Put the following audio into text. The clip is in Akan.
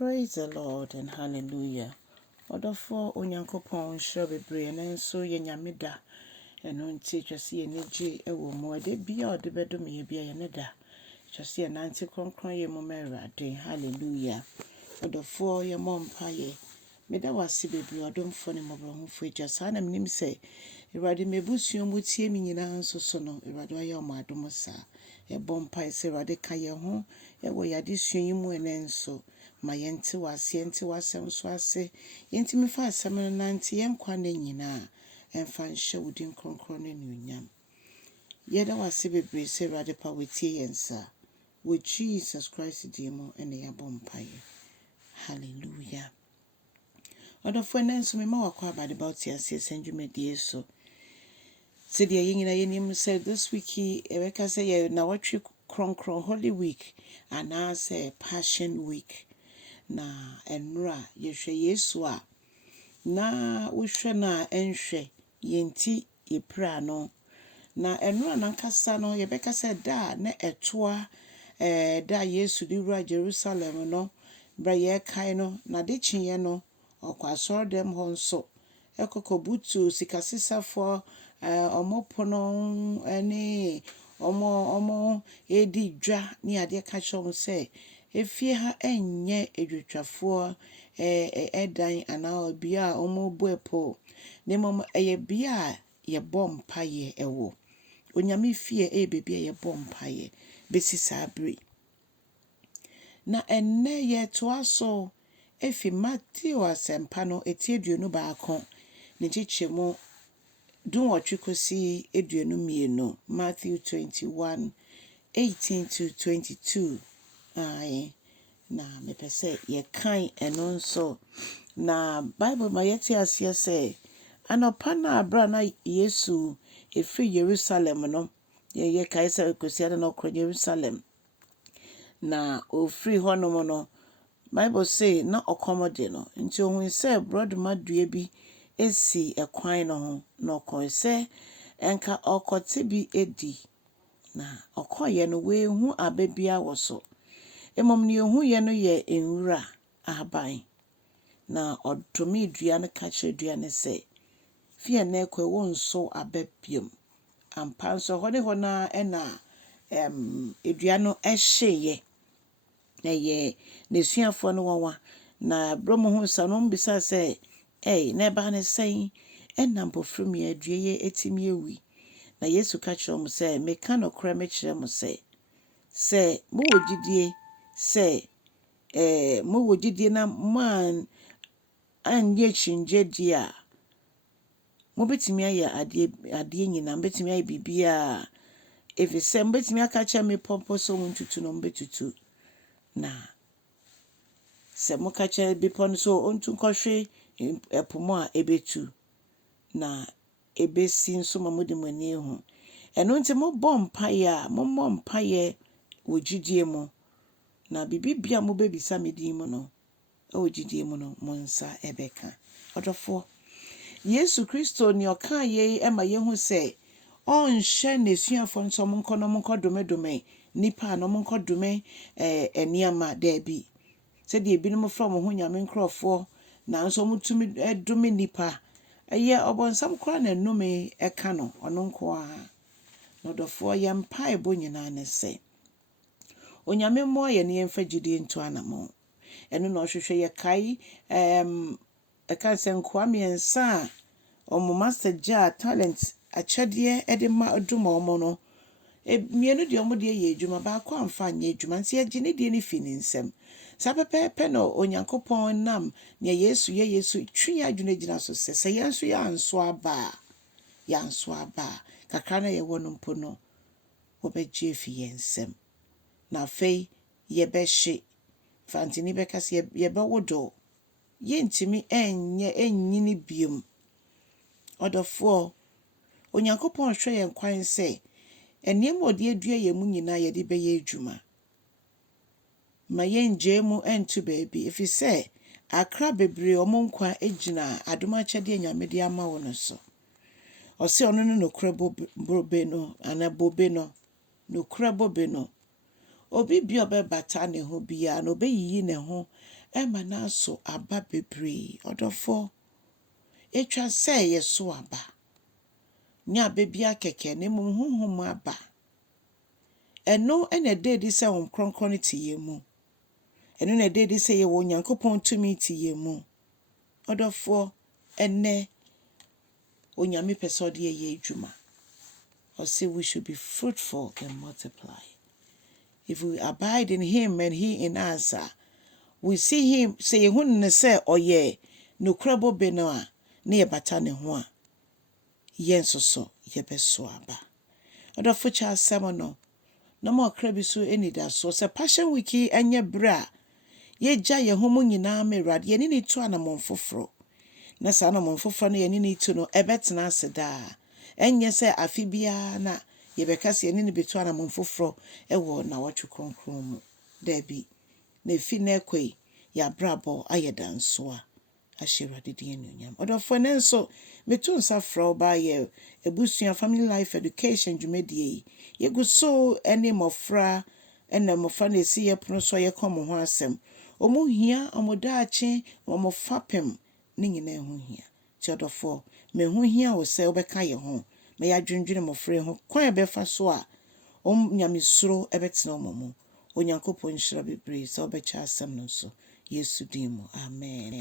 Praise the Lord and hallelujah. Odofo onyankopon hira bebre na nso ye nyame da. Eno nti twese ye neji ewo mu ade bia ode bedom ye bia ye ne da. Twese ye nanti kronkron ye mu merade. Hallelujah. Odofo ye mompa ye. Meda wase bebre odomfo ne mobrahofo eja sa na mnim se Irade mebusuo mu tie mi nyina nso so no irade aye o madom sa. E bompa se irade ka ye ho e wo yade suo yi mu enenso. Ma yente wasem so ase yente mi fa asem no nante yenkwa na nyina emfa nhye wudin kronkron ne nyunyam yeda wase bebre se rade pa wetie yensa wo Jesus Christ dimo ene ya bompaye. Hallelujah. Odofo nenso me ma wakwa about ase senjumedie so se de yengina yenim say this week eweka say ye na watwe kronkron Holy Week and now say Passion Week. Na enra yehwe Yesu a na wohwe na enhwe yenti yepra no na enra nankasa no yebeka se da na etoa da Yesu di wura Jerusalem no bra ye kai no na de chinye no okwasor dem ho nso ekokobutu sikasisafo omopono ene omo edi dwa ni ade ka chom se efie ha enye edwetwafo edan ana obia omo buepo ne mom eye bia ye bompa ye ewo onyame fie bebia ye bompa ye besi sabri na enne ye toaso efi Matthew asempa no etieduonu baako ne chichemu dunwotwekosi eduonu mienu Matthew 21:18 to 22. Aye. Na me pese ye kan eno nso na Bible ma yeti asie se anopa na abra na Yesu efri Jerusalem no ye kai se kosi ada no kro Jerusalem na ofri hono no Bible say na okomode no nti ohun se brɔdoma dua bi esi ekwan no ho na okose enka okote bi edi na okoye no we hu ababia woso emom ne hu ye no ye enwura aban na odomi dua no kache dua ne se fie na ekwe wonso ababiom ampa nso ho na ena edua no ehye na ye nesuafo no wawa na bromo hu sanom bisa se na ba ne sei enampofrum ye adua ye etimi ewi na Yesu ka kire mo se meka no kra me kire mo se mo wogidie se mo wogidie na man anye chinje dia mo betimi aye ade nyina betimi aye bibia efise mo betimi aka kire me pompo so ntutu no betutu na se mo ka kire bipon so ontu kohwe epomo a ebetu na ebesi nso mamode mani hu eno nti mo bompa ye wogidie mo na bibibia mo bebisa medin mo no wogidie mo no monsa ebeka odofo Yesu Kristo ni oka ye ema ye hu se onhye nesuafo nso monko domedome nipa no monko dome eniama dabi se de ebinom from ho nyame nkrofo na nso mutumi dome nipa eye obonsam kra na nume eka no ono nko a no dofo ye mpa ebo nyina ne se onyame mo ye ne yemfa gidie nto anamo eno no hwehwe ye kai eka se nkoa miensa omo master ja talent achade edema oduma omo no mienu de omo de ye adwuma ba kwa amfa nya adwuma nti ye gine de ne fini nsem sapepepe no onyankopon nam ne Yesu twi adwuna gina so se yenso ya anso aba kakra na ye wono mpo no obeje fi yensem na fei ye behye fantini bekase ye bewodo yentimi enyini biom odofo onyankopon hwe ye kwan se eniem ode adua ye mu nyina ye de beye adwuma ma yenje mu entu baabi efise akra bebre omonkwa ejina adoma chede nyamede ama wono so ose ono no bobe no ana bobe no no kra bobe no obi bi obebata ne ho bia no obeyiyi ne ho ɛma na so aba bebree ɔdɔfo etwa sɛ yɛ so aba nya bebi akɛkɛ ne mu honhom aba ɛno ɛna dedi sɛ wo kronkron te yɛ mu ɛno na dedi sɛ yɛ wo Nyankopɔn tumi te yɛ mu ɔdɔfo ɛnɛ onyame pɛ sɛ ɔde yɛ adwuma ɔsɛ we should be fruitful and multiply. If we abide in him and he in us, we see him say hun ne say oye no krabo be no a ne yebata ne ho a yen so yebeso aba. Odo fucha asem no na ma okra bi so enida so se passion wiki enye bra ye gya ye ho mu nyina me rad ye ni to anamon foforo na sa anamon foforo no ye ni to no ebetena ase da enye se afi bia na yebeka se ye ni beto anamon foforo ewo na watwe kronkron mu da bi na fi na ekoi ya brabo ayedanso a ahyira didi enunyam odofo ne nso metu nsa fra ba ye ebusua family life education dwumadie ye guso ene mofra ene mofra na esi ye pono so ye kom ho asem omu hia omodaache omofapem ne nyina ho hia ti odofo me ho hia wo se obeka ye ho me ya dwendwene mofra ho kwan be fa so a nyamesuro ebetena omomu onyankopɔn hyira bebree sɛ obecha asɛm no so Yesu din mu amen.